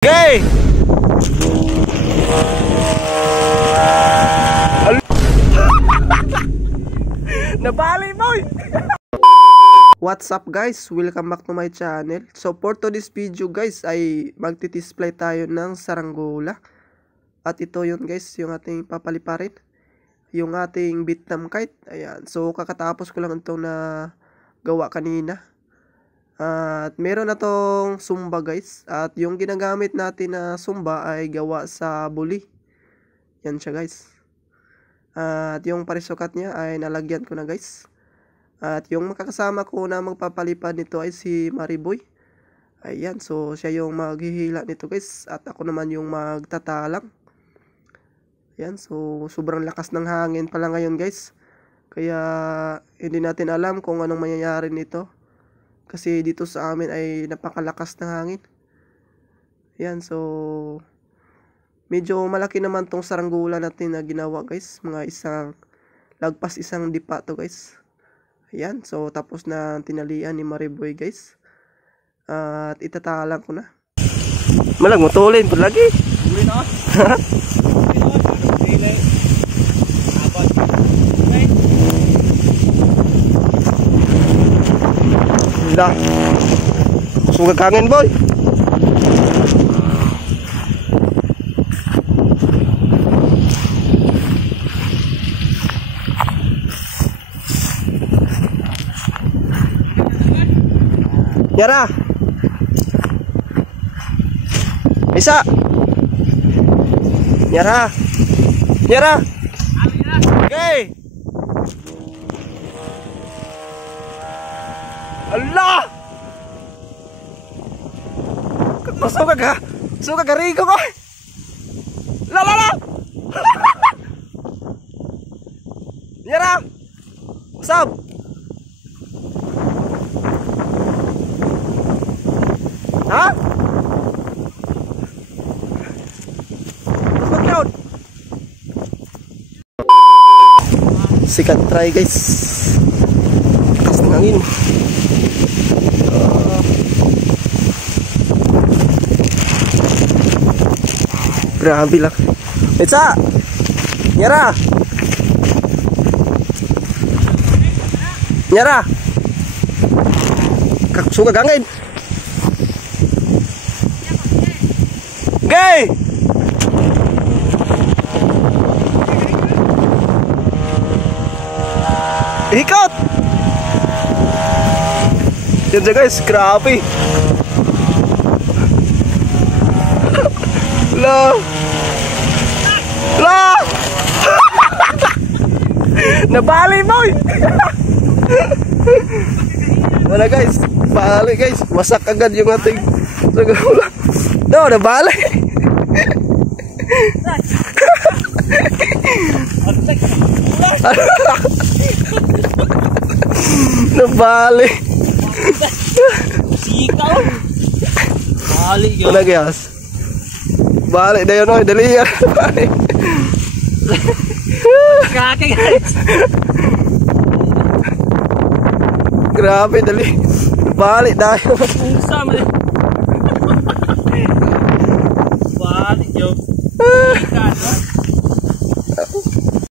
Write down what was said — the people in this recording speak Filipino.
Okay. Nabali mo. What's up guys? Welcome back to my channel. So for today's video guys ay magti-display tayo ng saranggola. At ito yun guys, yung ating papaliparin. Yung ating Vietnam kite. Ayan. So kakatapos ko lang itong na gawa kanina. At meron na tong sumba guys. At yung ginagamit natin na sumba ay gawa sa buli. Yan siya guys. At yung parisukat niya ay nalagyan ko na guys. At yung makakasama ko na magpapalipad nito ay si Mariboy. Ayan, so siya yung maghihila nito guys. At ako naman yung magtatalang. Ayan, so sobrang lakas ng hangin pala ngayon guys. Kaya hindi natin alam kung anong mangyayari nito. Kasi dito sa amin ay napakalakas ng hangin. Ayan, so medyo malaki naman tong saranggola natin na ginawa guys. Mga lagpas isang dipa to guys. Ayan, so tapos na tinalian ni Mariboy guys. At itatalang ko na. Malag mutulin po lagi. Uli na. Dah. Suka kangen boy. Yara. Bisa. Yara. Yara. Okay. Allah! Suka ka? Suka ka rico ko? La la la! Yara! What's up? Ha? What's up? Sikat try guys. Lakas ng angin. Grabe lang. Itza! Nyara! Nyara! Suka gangin! Gay! Ikot! Yan siya guys, grabe! La! La! Nabali mo! Wala guys, bali guys, wasak agad yung ating sagula. No, nabali. Nabali. Sikaw. Bali yun. Wala guys. Balik na yun, oy, dali yan. Balik. Kaki guys. Grabe, dali. Balik na yun. Usam eh. Balik yun.